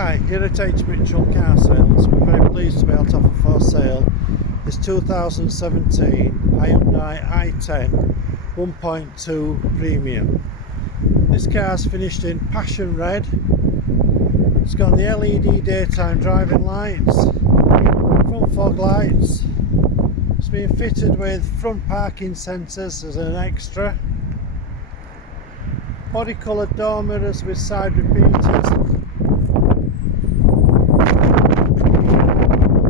Hi, here at H.Mitchell car sales. We're very pleased to be able to offer for sale this 2017 Hyundai i10 1.2 Premium. This car's finished in passion red. It's got the LED daytime driving lights, front fog lights. It's been fitted with front parking sensors as an extra. Body coloured door mirrors with side repeaters.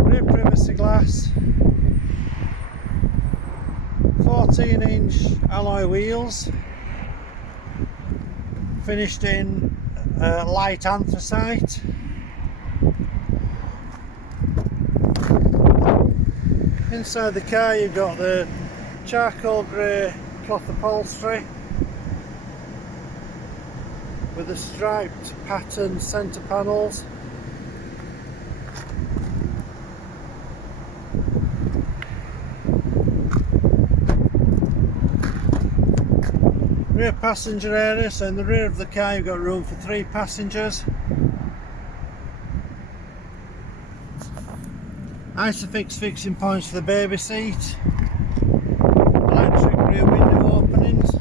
Rear privacy glass. 14-inch alloy wheels. Finished in light anthracite. Inside the car you've got the charcoal grey cloth upholstery with the striped pattern centre panels. Rear passenger area, so in the rear of the car you've got room for 3 passengers. ISOFIX fixing points for the baby seat. Electric rear window openings.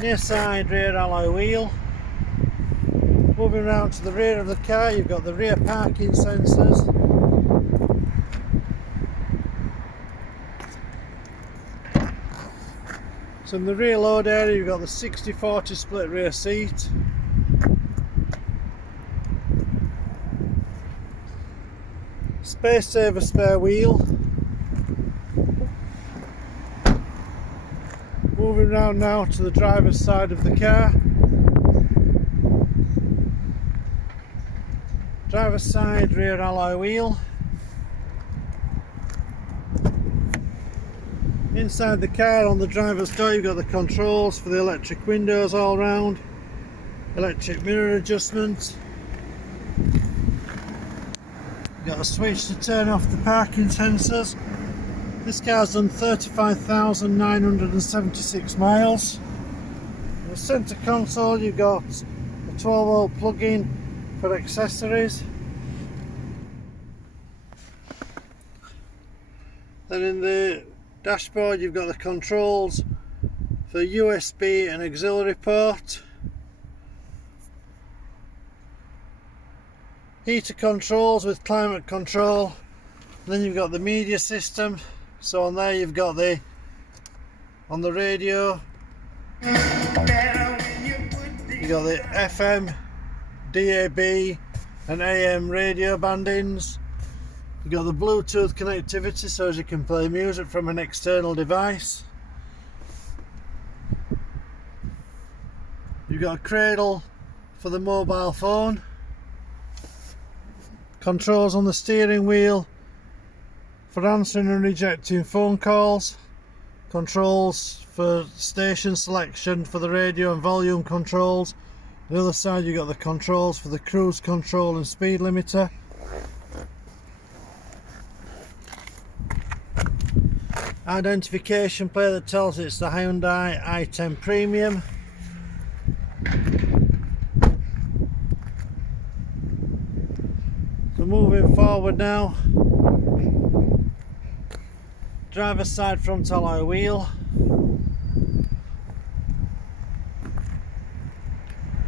Near side rear alloy wheel. Moving around to the rear of the car you've got the rear parking sensors. So in the rear load area you've got the 60-40 split rear seat. Space saver spare wheel. Moving round now to the driver's side of the car. Driver's side rear alloy wheel. Inside the car on the driver's door you've got the controls for the electric windows all round, electric mirror adjustment. You've got a switch to turn off the parking sensors. This car's done 35,976 miles. In the centre console you've got a 12-volt plug-in for accessories. Then in the dashboard you've got the controls for USB and auxiliary port. Heater controls with climate control. And then you've got the media system. So on there you've got on the radio you've got the FM, DAB and AM radio bandings. You've got the Bluetooth connectivity so as you can play music from an external device. You've got a cradle for the mobile phone. Controls on the steering wheel for answering and rejecting phone calls. Controls for station selection for the radio and volume controls. On the other side you've got the controls for the cruise control and speed limiter. Identification plate that tells it's the Hyundai i10 Premium. So moving forward now, driver's side front alloy wheel.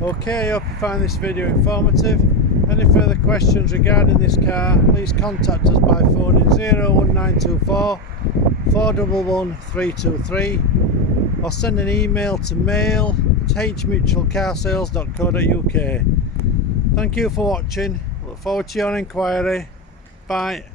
Okay, I hope you find this video informative. Any further questions regarding this car, please contact us by phoning 01924 411 323 or send an email to mail@hmitchellcarsales.co.uk. Thank you for watching. Look forward to your inquiry. Bye.